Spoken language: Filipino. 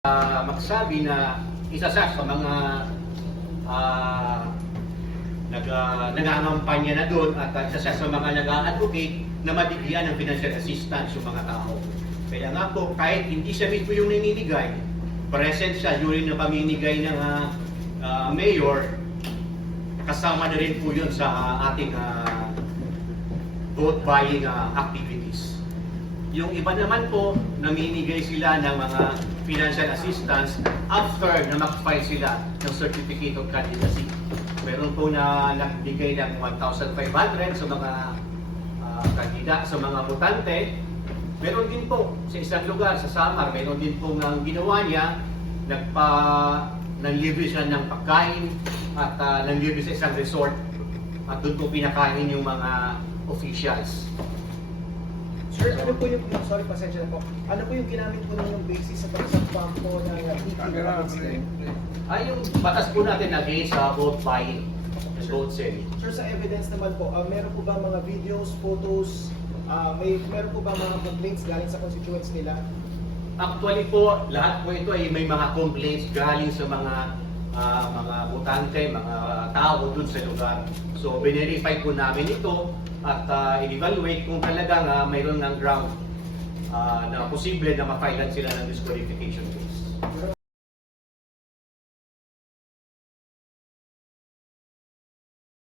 Magsabi na isa sa mga nangangampanya na doon at isa sa mga nag-advocate na mabigyan ng financial assistance yung mga tao. Kaya nga po, kahit hindi siya mismo yung naninigay, present siya during na pamimigay ng mayor, kasama na rin po yun sa ating vote buying activities. Yung iba naman po, namimigay sila ng mga financial assistance after na mag-file sila ng Certificate of Candidacy. Meron po na nagbigay ng 1,500 sa mga kandida, sa mga botante. Meron din po sa isang lugar, sa Samar, meron din po ng ginawa niya, nanlibre siya ng pagkain at nanlibre sa isang resort at doon po pinakain yung mga officials. Sir, ano po yung, sorry, pasensya na po. Ano po yung ginamit po ninyong basis sa pagsampang po ng Yung batas po natin against sa vote buying, vote selling. Sir, sa evidence naman po, meron po ba mga videos, photos, meron po ba mga complaints galing sa constituents nila? Actually po, lahat po ito ay may mga complaints galing sa mga botante, mga tao dun sa lugar. So, binirify po namin ito at in-evaluate kung talagang mayroon ng ground na posible na ma-filean sila ng disqualification case.